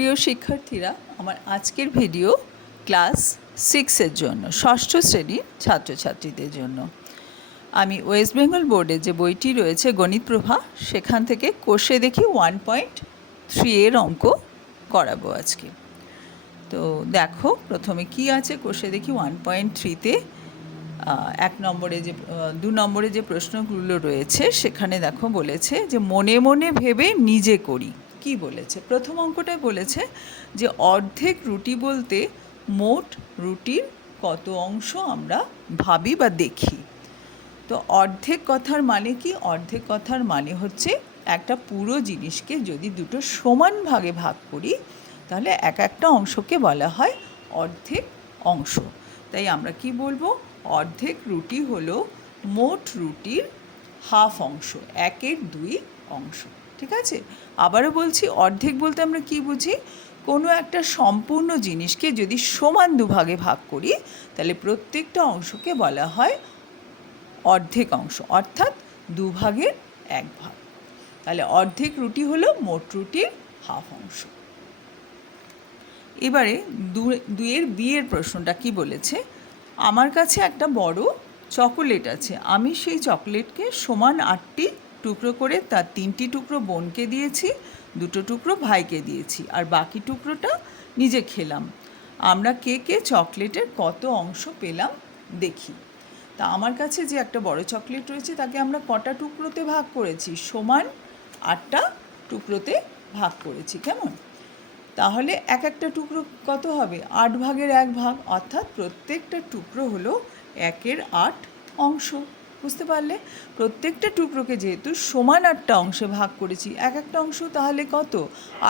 প্রিয় শিক্ষার্থীরা, আমার আজকের ভিডিও ক্লাস সিক্সের জন্য, ষষ্ঠ শ্রেণির ছাত্রছাত্রীদের জন্য। আমি ওয়েস্ট বেঙ্গল বোর্ডে যে বইটি রয়েছে, গণিত প্রভা, সেখান থেকে কোষে দেখি ওয়ান পয়েন্ট থ্রি এর অঙ্ক করাবো আজকে। তো দেখো, প্রথমে কি আছে? কোষে দেখি ওয়ান পয়েন্ট থ্রিতে এক নম্বরে যে দু নম্বরে যে প্রশ্নগুলো রয়েছে, সেখানে দেখো বলেছে যে মনে মনে ভেবে নিজে করি। কি বলেছে? প্রথম অঙ্কটায় বলেছে যে অর্ধেক রুটি বলতে মোট রুটির কত অংশ আমরা ভাবি বা দেখি। তো অর্ধেক কথার মানে কি? অর্ধেক কথার মানে হচ্ছে একটা পুরো জিনিসকে যদি দুটো সমান ভাগে ভাগ করি, তাহলে এক একটা অংশকে বলা হয় অর্ধেক অংশ। তাই আমরা কি বলব? অর্ধেক রুটি হলো মোট রুটির হাফ অংশ, একের দুই অংশ। ঠিক আছে? আবারও বলছি, অর্ধেক বলতে আমরা কি বুঝি? কোনো একটা সম্পূর্ণ জিনিসকে যদি সমান দুভাগে ভাগ করি, তাহলে প্রত্যেকটা অংশকে বলা হয় অর্ধেক অংশ, অর্থাৎ দুভাগের এক ভাগ। তাহলে অর্ধেক রুটি হলো মোট রুটির হাফ অংশ। এবারে দু- দুইয়ের বিয়ের প্রশ্নটা কি বলেছে? আমার কাছে একটা বড় চকোলেট আছে, আমি সেই চকোলেটকে সমান আটটি টুকরো করে তার তিনটি টুকরো বোনকে দিয়েছি, দুটো টুকরো ভাইকে দিয়েছি, আর বাকি টুকরোটা নিজে খেলাম। আমরা কে কে চকলেটের কত অংশ পেলাম দেখি। তা আমার কাছে যে একটা বড় চকলেট রয়েছে, তাকে আমরা কটা টুকরোতে ভাগ করেছি? সমান আটটা টুকরোতে ভাগ করেছি, কেমন? তাহলে এক একটা টুকরো কত হবে? আট ভাগের এক ভাগ, অর্থাৎ প্রত্যেকটা টুকরো হলো একের আট অংশ। বুঝতে পারলে? প্রত্যেকটা টুকরোকে যেহেতু সমান আটটা অংশে ভাগ করেছি, এক একটা অংশ তাহলে কত?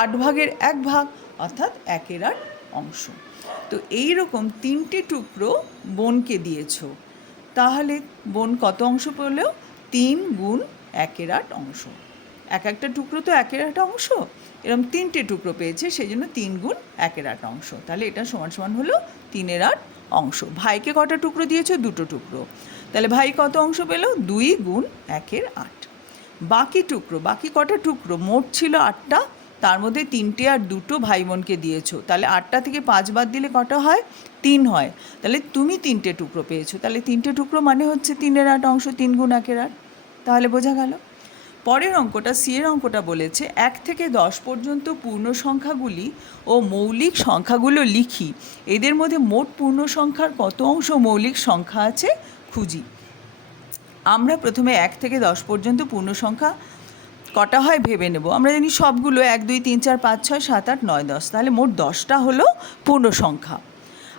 আট ভাগের এক ভাগ, অর্থাৎ একের আট অংশ। তো এই রকম তিনটে টুকরো বোনকে দিয়েছ। তাহলে বোন কত অংশ পেলেও তিন গুণ একের আট অংশ। এক একটা টুকরো তো একের আট অংশ। এরকম তিনটে টুকরো পেয়েছে সেই জন্য তিন গুণ একের আট অংশ। তাহলে এটা সমান সমান হলো তিনের আট অংশ। ভাইকে কটা টুকরো দিয়েছ? দুটো টুকরো। তাহলে ভাই কত অংশ পেল? দুই গুণ একের আট। বাকি টুকরো, বাকি কটা টুকরো? মোট ছিল আটটা। তার মধ্যে তিনটে আর দুটো ভাই বোনকে দিয়েছ। তাহলে আটটা থেকে পাঁচ বাদ দিলে কটা হয়? তিন হয়। তাহলে তুমি তিনটে টুকরো পেয়েছ। তাহলে তিনটে টুকরো মানে হচ্ছে তিনের আট অংশ, তিন গুণ একের আট। তাহলে বোঝা গেল। পরের অঙ্কটা, সি এর অঙ্কটা বলেছে, এক থেকে দশ পর্যন্ত পূর্ণ সংখ্যাগুলি ও মৌলিক সংখ্যাগুলো লিখি। এদের মধ্যে মোট পূর্ণ সংখ্যার কত অংশ মৌলিক সংখ্যা আছে? খুঁজি। আমরা প্রথমে এক থেকে দশ পর্যন্ত পূর্ণ সংখ্যা কটা হয় ভেবে নেব। আমরা জানি সবগুলো এক, দুই, তিন, চার, পাঁচ, ছয়, সাত, আট, নয়, দশ। তাহলে মোট দশটা হলো পূর্ণ সংখ্যা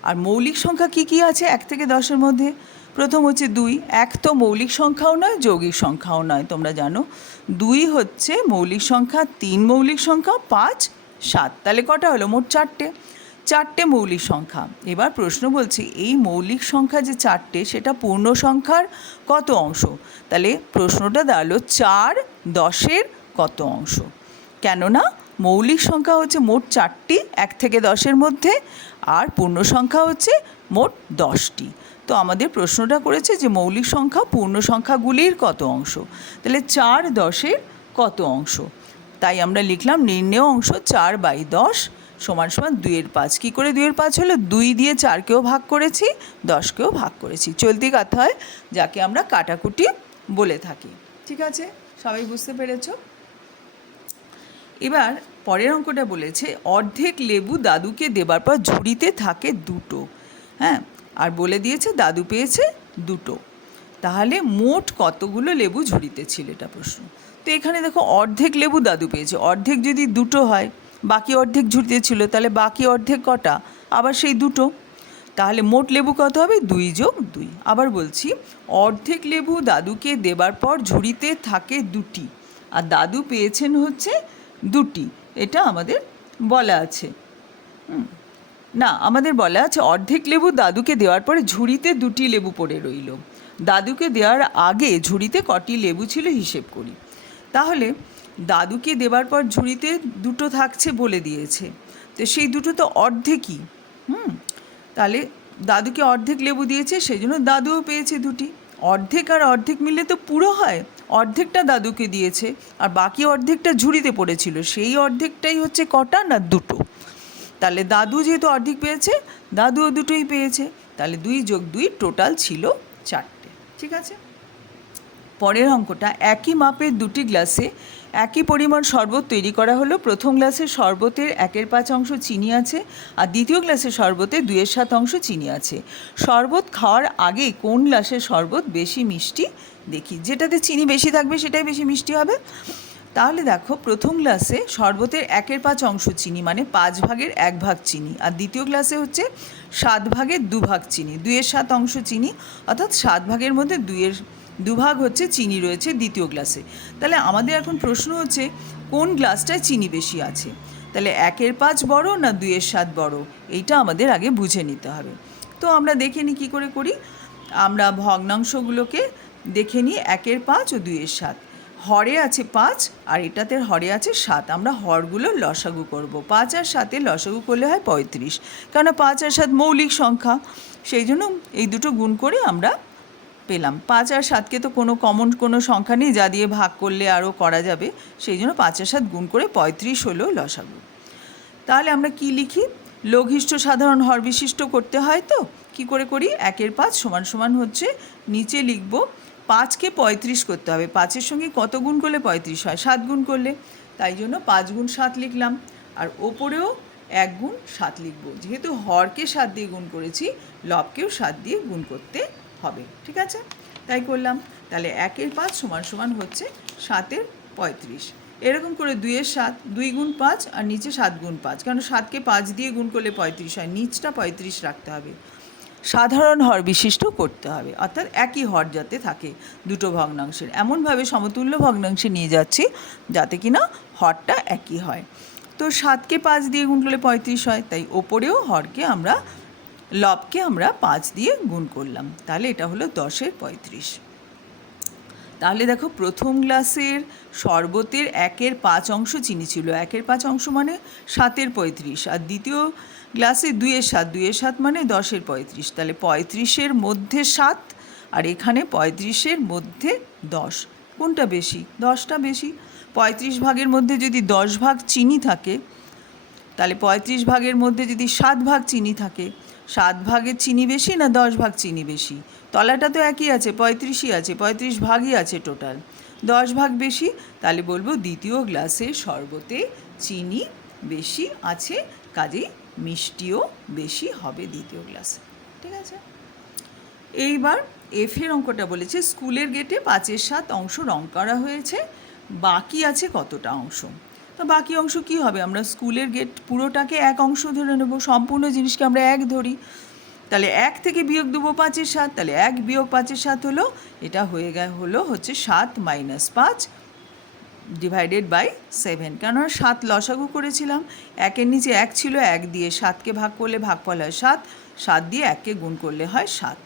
আর মৌলিক সংখ্যা কি কি আছে এক থেকে দশের মধ্যে? প্রথম হচ্ছে দুই। এক তো মৌলিক সংখ্যাও নয়, যৌগিক সংখ্যাও নয়, তোমরা জানো। দুই হচ্ছে মৌলিক সংখ্যা, তিন মৌলিক সংখ্যা, পাঁচ, সাত। তাহলে কটা হলো? মোট চারটে। চারটে মৌলিক সংখ্যা। এবার প্রশ্ন বলছি, এই মৌলিক সংখ্যা যে চারটে, সেটা পূর্ণ সংখ্যার কত অংশ? তাহলে প্রশ্নটা দাঁড়াল, চার দশের কত অংশ? কেননা মৌলিক সংখ্যা হচ্ছে মোট চারটি, এক থেকে দশের মধ্যে, আর পূর্ণ সংখ্যা হচ্ছে মোট দশটি। তো আমাদের প্রশ্নটা করেছে যে মৌলিক সংখ্যা পূর্ণ সংখ্যাগুলির কত অংশ? তাহলে চার দশের কত অংশ? তাই আমরা লিখলাম নির্ণেয় অংশ চার বাই দশ সমান সমান দুইয়ের পাঁচ। কী করে দুইয়ের পাঁচ হলো? দুই দিয়ে চারকেও ভাগ করেছি, দশকেও ভাগ করেছি। চলতি কথায় যাকে আমরা কাটাকুটি বলে থাকি। ঠিক আছে? সবাই বুঝতে পেরেছ? এবার পরের অঙ্কটা বলেছে, অর্ধেক লেবু দাদুকে দেবার পর ঝুড়িতে থাকে দুটো। হ্যাঁ? আর বলে দিয়েছে, দাদু পেয়েছে দুটো। তাহলে মোট কতগুলো লেবু ঝুড়িতে ছিল? এটা প্রশ্ন। তো এখানে দেখো, অর্ধেক লেবু দাদু পেয়েছে। অর্ধেক যদি দুটো হয় বাকি অর্ধেক ঝুড়িতে ছিল, তাহলে বাকি অর্ধেক কটা? আবার সেই দুটো। তাহলে মোট লেবু কত হবে? দুই যোগ দুই। আবার বলছি, অর্ধেক লেবু দাদুকে দেবার পর ঝুড়িতে থাকে দুটি। আর দাদু পেয়েছেন হচ্ছে দুটি। এটা আমাদের বলা আছে। না, আমাদের বলা আছে, অর্ধেক লেবু দাদুকে দেওয়ার পরে ঝুড়িতে দুটি লেবু পড়ে রইল। দাদুকে দেওয়ার আগে ঝুড়িতে কটি লেবু ছিল হিসেব করি। তাহলে দাদুকে দেওয়ার পর ঝুড়িতে দুটো থাকছে বলে দিয়েছে। তো সেই দুটো তো অর্ধেকই। হুম? তাহলে দাদুকে অর্ধেক লেবু দিয়েছে, সেই জন্য দাদুও পেয়েছে দুটি। অর্ধেক আর অর্ধেক মিলে তো পুরো হয়। অর্ধেকটা দাদুকে দিয়েছে, আর বাকি অর্ধেকটা ঝুড়িতে পড়েছিল। সেই অর্ধেকটাই হচ্ছে কটা না দুটো? তাহলে দাদু যেহেতু অর্ধেক পেয়েছে, দাদুও দুটোই পেয়েছে। তাহলে দুই যোগ দুই টোটাল ছিল চারটে। ঠিক আছে? পরের অঙ্কটা, একই মাপের দুটি গ্লাসে একই পরিমাণ শরবত তৈরি করা হলো। প্রথম গ্লাসের শরবতের একের পাঁচ অংশ চিনি আছে আর দ্বিতীয় গ্লাসের শরবতে দুইয়ের সাত অংশ চিনি আছে। শরবত খাওয়ার আগে কোন গ্লাসের শরবত বেশি মিষ্টি? দেখি, যেটাতে চিনি বেশি থাকবে সেটাই বেশি মিষ্টি হবে। তাহলে দেখো, প্রথম গ্লাসে শরবতের একের পাঁচ অংশ চিনি মানে পাঁচ ভাগের এক ভাগ চিনি আর দ্বিতীয় গ্লাসে হচ্ছে সাত ভাগের দু ভাগ চিনি, দুইয়ের সাত অংশ চিনি। অর্থাৎ সাত ভাগের মধ্যে দুইয়ের দুভাগ হচ্ছে চিনি রয়েছে দ্বিতীয় গ্লাসে। তাহলে আমাদের এখন প্রশ্ন হচ্ছে, কোন গ্লাসটায় চিনি বেশি আছে? তাহলে একের পাঁচ বড় না দুইয়ের সাত বড়? এইটা আমাদের আগে বুঝে নিতে হবে। তো আমরা দেখে নিই কী করে করি। আমরা ভগ্নাংশগুলোকে দেখে নিই, একের পাঁচ ও দুইয়ের সাত। হরে আছে পাঁচ, আর এটাতে হরে আছে সাত। আমরা হরগুলো লসাগু করব। পাঁচ আর সাতে লসাগু করলে হয় পঁয়ত্রিশ। কেন পাঁচ আর সাত মৌলিক সংখ্যা। সেই জন্য এই দুটো গুণ করে আমরা পেলাম। পাঁচ আর সাতকে তো কোনো কমন কোনো সংখ্যা নেই, যা দিয়ে ভাগ করলে আরও করা যাবে। সেই জন্য পাঁচ আর সাত গুণ করে পঁয়ত্রিশ হলো লসাগু। তাহলে আমরা কি লিখি? লঘিষ্ঠ সাধারণ হর বিশিষ্ট করতে হয় তো? কি করে করি? একের পাঁচ সমান সমান হচ্ছে নিচে লিখব পাঁচকে পঁয়ত্রিশ করতে হবে। পাঁচের সঙ্গে কত গুণ করলে পঁয়ত্রিশ হয়? সাত গুণ করলে। তাই জন্য পাঁচ গুণ সাত লিখলাম। আর ওপরেও এক গুণ সাত লিখব। যেহেতু হরকে সাত দিয়ে গুণ করেছি, লবকেও সাত দিয়ে গুণ করতে হবে, ঠিক আছে? তাই করলাম। তাহলে একের পাঁচ সমান সমান হচ্ছে সাতের পঁয়ত্রিশ। এরকম করে দুইয়ের সাত, দুই গুণ পাঁচ আর নিচে সাত গুণ পাঁচ। কারণ সাতকে পাঁচ দিয়ে গুণ করলে পঁয়ত্রিশ হয়, নিচটা পঁয়ত্রিশ রাখতে হবে। সাধারণ হর বিশিষ্ট করতে হবে, অর্থাৎ একই হর যাতে থাকে দুটো ভগ্নাংশের। এমনভাবে সমতুল্য ভগ্নাংশে নিয়ে যাচ্ছি যাতে কিনা হরটা একই হয়। তো সাতকে পাঁচ দিয়ে গুণ করলে পঁয়ত্রিশ হয়, তাই ওপরেও হরকে আমরা লবকে আমরা পাঁচ দিয়ে গুণ করলাম। তাহলে এটা হলো দশের পঁয়ত্রিশ। তাহলে দেখো প্রথম গ্লাসের শরবতের একের পাঁচ অংশ চিনি ছিল। একের পাঁচ অংশ মানে সাতের পঁয়ত্রিশ। আর দ্বিতীয় গ্লাসে দুইয়ের সাত। দুইয়ের সাত মানে দশের পঁয়ত্রিশ। তাহলে পঁয়ত্রিশের মধ্যে সাত আর এখানে পঁয়ত্রিশের মধ্যে দশ। কোনটা বেশি? দশটা বেশি। পঁয়ত্রিশ ভাগের মধ্যে যদি দশ ভাগ চিনি থাকে, তাহলে পঁয়ত্রিশ ভাগের মধ্যে যদি সাত ভাগ চিনি থাকে সাত ভাগের চিনি বেশি না দশ ভাগ চিনি বেশি? তলাটা তো একই আছে, পঁয়ত্রিশই আছে, পঁয়ত্রিশ ভাগই আছে টোটাল দশ ভাগ বেশি, তাহলে বলব দ্বিতীয় গ্লাসে শরবতে চিনি বেশি আছে, কাজেই মিষ্টিও বেশি হবে দ্বিতীয় গ্লাসে। ঠিক আছে? এইবার এফের অঙ্কটা বলেছে, স্কুলের গেটে পাঁচের সাত অংশ রং করা হয়েছে, বাকি আছে কতটা অংশ? তো বাকি অংশ কি হবে? আমরা স্কুলের গেট পুরোটাকে এক অংশ ধরে নেব, সম্পূর্ণ জিনিসকে আমরা এক ধরি। তাহলে এক থেকে বিয়োগ দেবো পাঁচের সাত, তাহলে এক বিয়োগ পাঁচের সাত হলো, এটা হয়ে গে, হলো হচ্ছে সাত মাইনাস পাঁচ ডিভাইডেড বাই সেভেন কেননা সাত লসাগু করেছিলাম, একের নিচে এক ছিল, এক দিয়ে সাতকে ভাগ করলে ভাগফল হয় সাত সাত দিয়ে এককে গুণ করলে হয় সাত।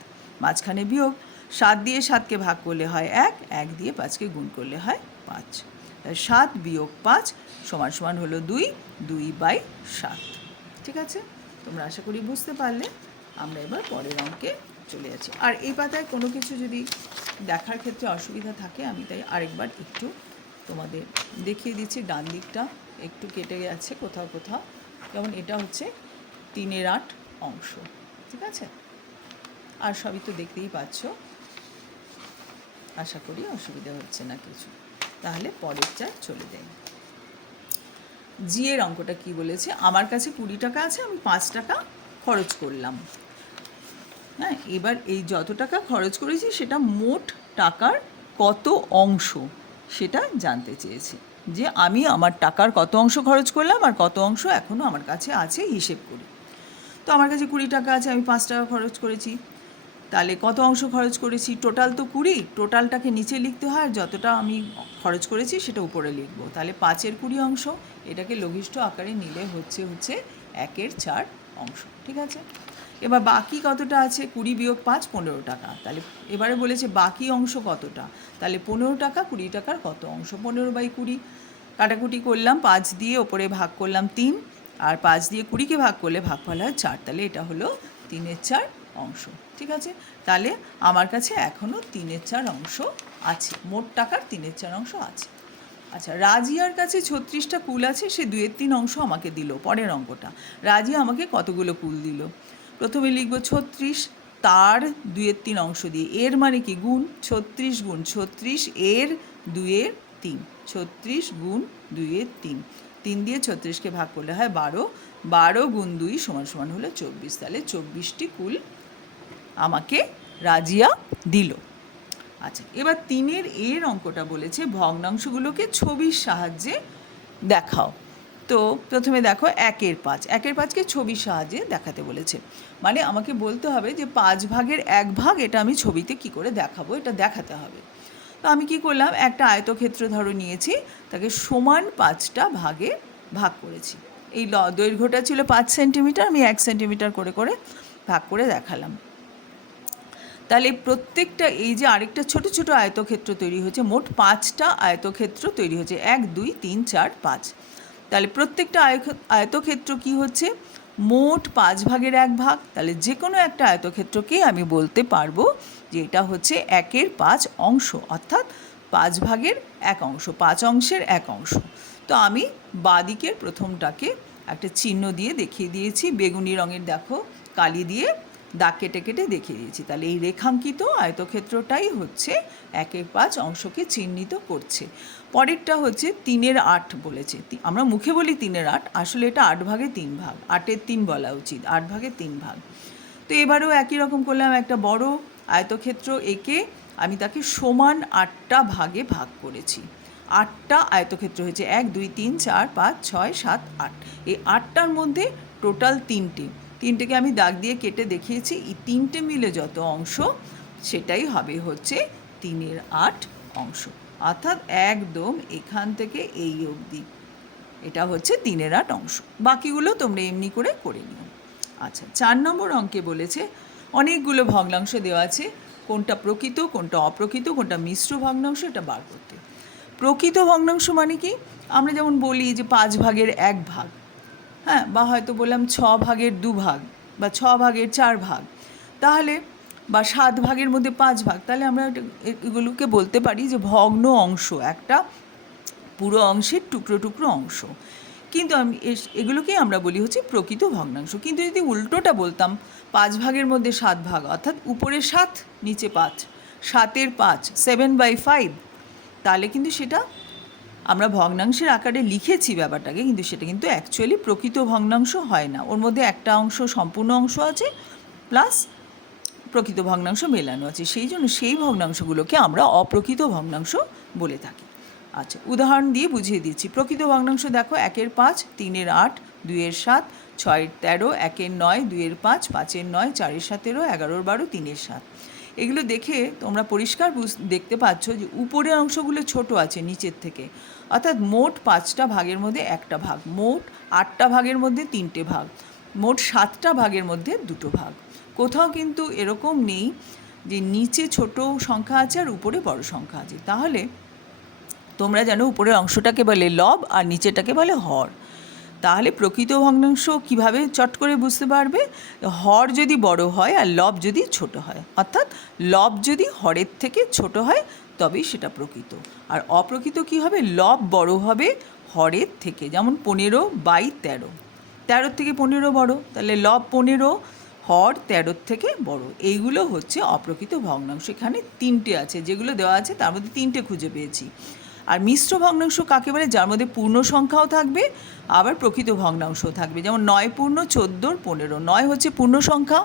মাঝখানে বিয়োগ, সাত দিয়ে সাতকে ভাগ করলে হয় এক এক দিয়ে পাঁচকে গুণ করলে হয় পাঁচ। সাত বিয়োগ পাঁচ সমান সমান হলো দুই দুই বাই সাত। ঠিক আছে? তোমরা আশা করি বুঝতে পারলে। আমরা এবার পরের অঙ্কে চলে যাচ্ছি। আর এই পাতায় কোনো কিছু যদি দেখার ক্ষেত্রে অসুবিধা থাকে, আমি তাই আরেকবার একটু তোমাদের দেখিয়ে দিচ্ছি। ডান দিকটা একটু কেটে গেছে কোথাও কোথাও। যেমন এটা হচ্ছে তিনের আট অংশ। ঠিক আছে? আর সবই তো দেখতেই পাচ্ছ। আশা করি অসুবিধা হচ্ছে না কিছু। তাহলে পরের চার চলে যাই। জি এর অঙ্কটা কি বলেছে? আমার কাছে কুড়ি টাকা আছে, আমি পাঁচ টাকা খরচ করলাম। হ্যাঁ এবার এই যত টাকা খরচ করেছি, সেটা মোট টাকার কত অংশ সেটা জানতে চেয়েছে। যে আমি আমার টাকার কত অংশ খরচ করলাম আর কত অংশ এখনও আমার কাছে আছে, হিসেব করি। তো আমার কাছে কুড়ি টাকা আছে, আমি পাঁচ টাকা খরচ করেছি। তাহলে কত অংশ খরচ করেছি? টোটাল তো কুড়ি। টোটালটাকে নিচে লিখতে হয় যতটা আমি খরচ করেছি সেটা উপরে লিখব। তাহলে পাঁচের কুড়ি অংশ, এটাকে লঘিষ্ঠ আকারে নিলে হচ্ছে হচ্ছে একের চার অংশ। ঠিক আছে? এবার বাকি কতটা আছে? কুড়ি বিয়োগ পাঁচ, পনেরো টাকা। তাহলে এবারে বলেছে বাকি অংশ কতটা? তাহলে পনেরো টাকা, কুড়ি টাকার কত অংশ? পনেরো বাই কুড়ি, কাটাকুটি করলাম, পাঁচ দিয়ে ওপরে ভাগ করলাম তিন, আর পাঁচ দিয়ে কুড়িকে ভাগ করলে ভাগফল হয় চার। তাহলে এটা হলো তিনের চার অংশ। ঠিক আছে? তাহলে আমার কাছে এখনও তিনের চার অংশ আছে। মোট টাকার তিনের চার অংশ আছে। আচ্ছা রাজিয়ার কাছে ছত্রিশটা কুল আছে, সে দুয়ের তিন অংশ আমাকে দিল, পরের অঙ্কটা। রাজিয়া আমাকে কতগুলো কুল দিল? প্রথমে লিখব ছত্রিশ, তার দুয়ের তিন অংশ দিয়ে। এর মানে কি? গুণ ছত্রিশ গুণ ছত্রিশ, এর দুয়ের তিন। ছত্রিশ গুণ দুইয়ের তিন। তিন দিয়ে ছত্রিশকে ভাগ করলে হয় বারো। বারো গুণ দুই সমান সমান হলো চব্বিশ। তাহলে চব্বিশটি কুল আমাকে রাজিয়া দিল। আচ্ছা এবার তিনের এর অঙ্কটা বলেছে, ভগ্নাংশগুলোকে ছবির সাহায্যে দেখাও। তো প্রথমে দেখো একের পাঁচ, একের পাঁচকে ছবির সাহায্যে দেখাতে বলেছে। মানে আমাকে বলতে হবে যে পাঁচ ভাগের এক ভাগ, এটা আমি ছবিতে কি করে দেখাবো, এটা দেখাতে হবে। তো আমি কি করলাম, একটা আয়তক্ষেত্র ধরো নিয়েছি, তাকে সমান পাঁচটা ভাগে ভাগ করেছি। এই দৈর্ঘ্যটা ছিল পাঁচ সেন্টিমিটার, আমি এক সেন্টিমিটার করে করে ভাগ করে দেখালাম। তাহলে প্রত্যেকটা, এই যে আরেকটা ছোট ছোট আয়তক্ষেত্র তৈরি হয়েছে, মোট পাঁচটা আয়তক্ষেত্র তৈরি হয়েছে, এক, দুই, তিন, চার, পাঁচ। তাহলে প্রত্যেকটা আয়তক্ষেত্র কি হচ্ছে? মোট পাঁচ ভাগের এক ভাগ। তাহলে যে কোনো একটা আয়তক্ষেত্রকে আমি বলতে পারব যে এটা হচ্ছে একের পাঁচ অংশ, অর্থাৎ পাঁচ ভাগের এক অংশ, পাঁচ অংশের এক অংশ। তো আমি বাদিকের প্রথমটাকে একটা চিহ্ন দিয়ে দেখিয়ে দিয়েছি, বেগুনি রঙের দেখো, কালি দিয়ে। দাগ কেটে কেটে দেখিয়ে দিয়েছি। তাহলে এই রেখাঙ্কিত আয়তক্ষেত্রটাই হচ্ছে একের পাঁচ অংশকে চিহ্নিত করছে। পরেরটা হচ্ছে তিনের আট বলেছে। আমরা মুখে বলি তিনের আট, আসলে এটা আট ভাগে তিন ভাগ। আটের তিন বলা উচিত, আট ভাগে তিন ভাগ। তো এবারেও একই রকম করলাম, একটা বড় আয়তক্ষেত্র এঁকে আমি তাকে সমান আটটা ভাগে ভাগ করেছি। আটটা আয়তক্ষেত্র হয়েছে এক, দুই, তিন, চার, পাঁচ, ছয়, সাত, আট। এই আটটার মধ্যে টোটাল তিনটে। তিনটেকে আমি দাগ দিয়ে কেটে দেখিয়েছি। এই তিনটে মিলে যত অংশ, সেটাই হবে হচ্ছে তিনের আট অংশ। অর্থাৎ একদম এখান থেকে এই অবধি। এটা হচ্ছে তিনের আট অংশ। বাকিগুলো তোমরা এমনি করে করে নিও। আচ্ছা চার নম্বর অঙ্কে বলেছে, অনেকগুলো ভগ্নাংশ দেওয়া আছে। কোনটা প্রকৃত, কোনটা অপ্রকৃত, কোনটা মিশ্র ভগ্নাংশ, এটা বার করতে। প্রকৃত ভগ্নাংশ মানে কি? আমরা যেমন বলি যে পাঁচ ভাগের এক ভাগ। হ্যাঁ বা হয়তো বললাম ছ ভাগের দু ভাগ বা ছ ভাগের চার ভাগ। তাহলে, বা সাত ভাগের মধ্যে পাঁচ ভাগ, তাহলে আমরা এগুলোকে বলতে পারি যে ভগ্ন অংশ, একটা পুরো অংশের টুকরো টুকরো অংশ। কিন্তু আমি এগুলোকেই আমরা বলি হচ্ছে প্রকৃত ভগ্নাংশ। কিন্তু যদি উল্টোটা বলতাম, পাঁচ ভাগের মধ্যে সাত ভাগ, অর্থাৎ উপরে সাত, নিচে পাঁচ, সাতের পাঁচ, সেভেন বাই ফাইভ, তাহলে কিন্তু সেটা আমরা ভগ্নাংশের আকারে লিখেছি ব্যাপারটাকে, কিন্তু সেটা কিন্তু অ্যাকচুয়ালি প্রকৃত ভগ্নাংশ হয় না। ওর মধ্যে একটা অংশ সম্পূর্ণ অংশ আছে প্লাস প্রকৃত ভগ্নাংশ মেলানো আছে। সেই জন্য সেই ভগ্নাংশগুলোকে আমরা অপ্রকৃত ভগ্নাংশ বলে থাকি। আচ্ছা উদাহরণ দিয়ে বুঝিয়ে দিচ্ছি। প্রকৃত ভগ্নাংশ দেখো, একের পাঁচ, তিনের আট, দুইয়ের সাত, ছয়ের তেরো, একের নয়, দুইয়ের পাঁচ, পাঁচের নয়, চারের সতেরো, এগারোর বারো, তিনের সাত। এগুলো দেখে তোমরা পরিষ্কার দেখতে পাচ্ছ যে উপরের অংশগুলো ছোট আছে, নিচের থেকে। অর্থাৎ মোট পাঁচটা ভাগের মধ্যে একটা ভাগ। মোট আটটা ভাগের মধ্যে তিনটে ভাগ। মোট সাতটা ভাগের মধ্যে দুটো ভাগ। কোথাও কিন্তু এরকম নেই যে নিচে ছোট সংখ্যা আছে আর উপরে বড় সংখ্যা আছে। তাহলে তোমরা জানো উপরের অংশটাকে বলে লব আর নিচেটাকে বলে হর। তাহলে প্রকৃত ভগ্নাংশ কীভাবে চট করে বুঝতে পারবে? হর যদি বড় হয় আর লব যদি ছোট হয়। অর্থাৎ লব যদি হরের থেকে ছোট হয়, তবেই সেটা প্রকৃত। আর অপ্রকৃত কি হবে? লব বড় হবে হরের থেকে, যেমন পনেরো বাই তেরো। তেরোর থেকে পনেরো বড়, তাহলে লব পনেরো, হর তেরোর থেকে বড়। এইগুলো হচ্ছে অপ্রকৃত ভগ্নাংশ। এখানে তিনটে আছে, যেগুলো দেওয়া আছে, তার মধ্যে তিনটে খুঁজে পেয়েছি। আর মিশ্র ভগ্নাংশ কাকে বলে? যার মধ্যে পূর্ণ সংখ্যাও থাকবে, আবার প্রকৃত ভগ্নাংশও থাকবে। যেমন নয় পূর্ণ চোদ্দোর পনেরো। নয় হচ্ছে পূর্ণ সংখ্যা,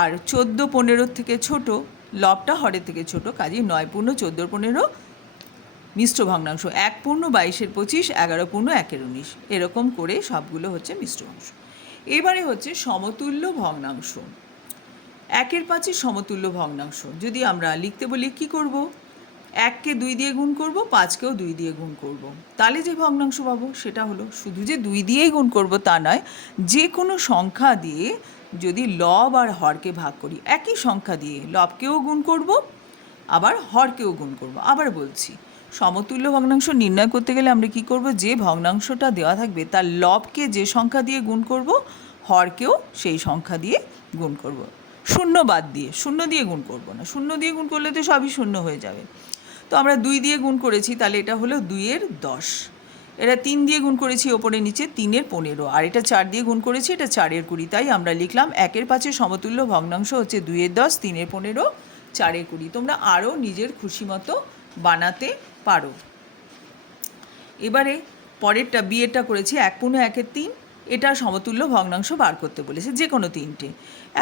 আর চোদ্দ পনেরোর থেকে ছোট, লবটা হরের থেকে ছোট। কাজেই নয় পূর্ণ চোদ্দোর পনেরো মিশ্র ভগ্নাংশ। এক পূর্ণ, বাইশের পঁচিশ, এগারো পূর্ণ, একের উনিশ। এরকম করে সবগুলো হচ্ছে মিশ্র অংশ এবারে হচ্ছে সমতুল্য ভগ্নাংশ। একের পাঁচের সমতুল্য ভগ্নাংশ। যদি আমরা লিখতে বলি, কি করব? এককে দুই দিয়ে গুণ করব, পাঁচকেও দুই দিয়ে গুণ করব। তাহলে যে ভগ্নাংশ পাবো, সেটা হলো শুধু যে দুই দিয়েই গুণ করব তা নয়, যে কোনো সংখ্যা দিয়ে যদি লব আর হরকে ভাগ করি, একই সংখ্যা দিয়ে লবকেও গুণ করব, আবার হরকেও গুণ করব। আবার বলছি, সমতুল্য ভগ্নাংশ নির্ণয় করতে গেলে আমরা কি করব? যে ভগ্নাংশটা দেওয়া থাকবে, তার লবকে যে সংখ্যা দিয়ে গুণ করব, হরকেও সেই সংখ্যা দিয়ে গুণ করব। শূন্য বাদ দিয়ে, শূন্য দিয়ে গুণ করব না। শূন্য দিয়ে গুণ করলে তো সবই শূন্য হয়ে যাবে। তো আমরা দুই দিয়ে গুণ করেছি, তাহলে এটা হলো দুইয়ের দশ। এটা তিন দিয়ে গুণ করেছি ওপরে নিচে, তিনের পনেরো। আর এটা চার দিয়ে গুণ করেছি, এটা চারের কুড়ি। তাই আমরা লিখলাম একের পাঁচে সমতুল্য ভগ্নাংশ হচ্ছে দুইয়ের দশ, তিনের পনেরো, চারের কুড়ি। তোমরা আরও নিজের খুশি মতো বানাতে পারো। এবারে পরেরটা বিয়েটা করেছি, এক পূর্ণ একের তিন। এটা সমতুল্য ভগ্নাংশ বার করতে বলেছে যে কোনো তিনটে।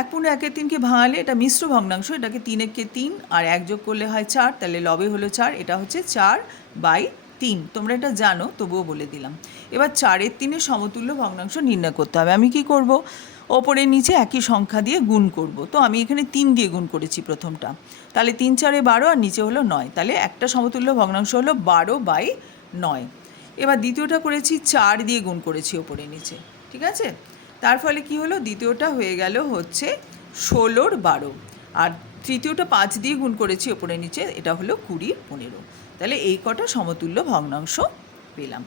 এক পূর্ণ একের তিনকে ভাঙালে এটা মিশ্র ভগ্নাংশ, এটাকে তিন একে তিন আর এক যোগ করলে হয় চার, তাহলে লবে হলো চার, এটা হচ্ছে চার বাই তিন। তোমরা এটা জানো, তবুও বলে দিলাম। এবার চারের তিনের সমতুল্য ভগ্নাংশ নির্ণয় করতে হবে। আমি কি করব? ওপরে নিচে একই সংখ্যা দিয়ে গুণ করব। তো আমি এখানে তিন দিয়ে গুণ করেছি প্রথমটা। তাহলে তিন চারে বারো আর নিচে হলো নয়। তাহলে একটা সমতুল্য ভগ্নাংশ হলো বারো বাই নয়। এবার দ্বিতীয়টা করেছি, চার দিয়ে গুণ করেছি ওপরে নিচে। ঠিক আছে? তার ফলে কি হলো? দ্বিতীয়টা হয়ে গেল হচ্ছে ষোলোর বারো। আর তৃতীয়টা পাঁচ দিয়ে গুণ করেছি ওপরে নিচে, এটা হলো কুড়ির পনেরো। তাহলে এই কটা সমতুল্য ভগ্নাংশ পেলাম।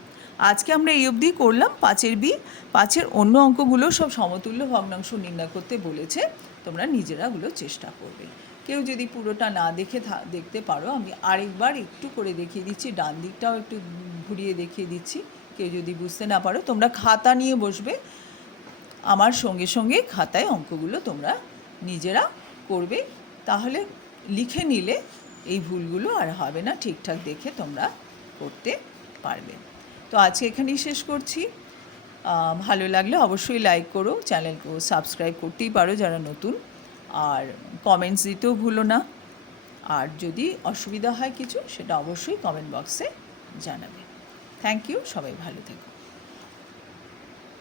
আজকে আমরা এই অবধি করলাম পাঁচের বি। পাঁচের অন্য অঙ্কগুলো সব সমতুল্য ভগ্নাংশ নির্ণয় করতে বলেছে। তোমরা নিজেরা ওগুলো চেষ্টা করবে। কেউ যদি পুরোটা না দেখে দেখতে পারো, আমি আরেকবার একটু করে দেখিয়ে দিচ্ছি, ডান দিকটাও একটু ঘুরিয়ে দেখিয়ে দিচ্ছি। কেউ যদি বুঝতে না পারো, তোমরা খাতা নিয়ে বসবে। আমার সঙ্গে সঙ্গে খাতায় অঙ্কগুলো তোমরা নিজেরা করবে। তাহলে লিখে নিলে এই ভুলগুলো আর হবে না, ঠিকঠাক দেখে তোমরা করতে পারবে। তো আজকে এখানেই শেষ করছি। ভালো লাগলে অবশ্যই লাইক করো, চ্যানেলকেও সাবস্ক্রাইব করতেই পারো যারা নতুন। আর কমেন্টস দিতেও ভুলো না। আর যদি অসুবিধা হয় কিছু, সেটা অবশ্যই কমেন্ট বক্সে জানাবে। থ্যাংক ইউ সবাই ভালো থেকো।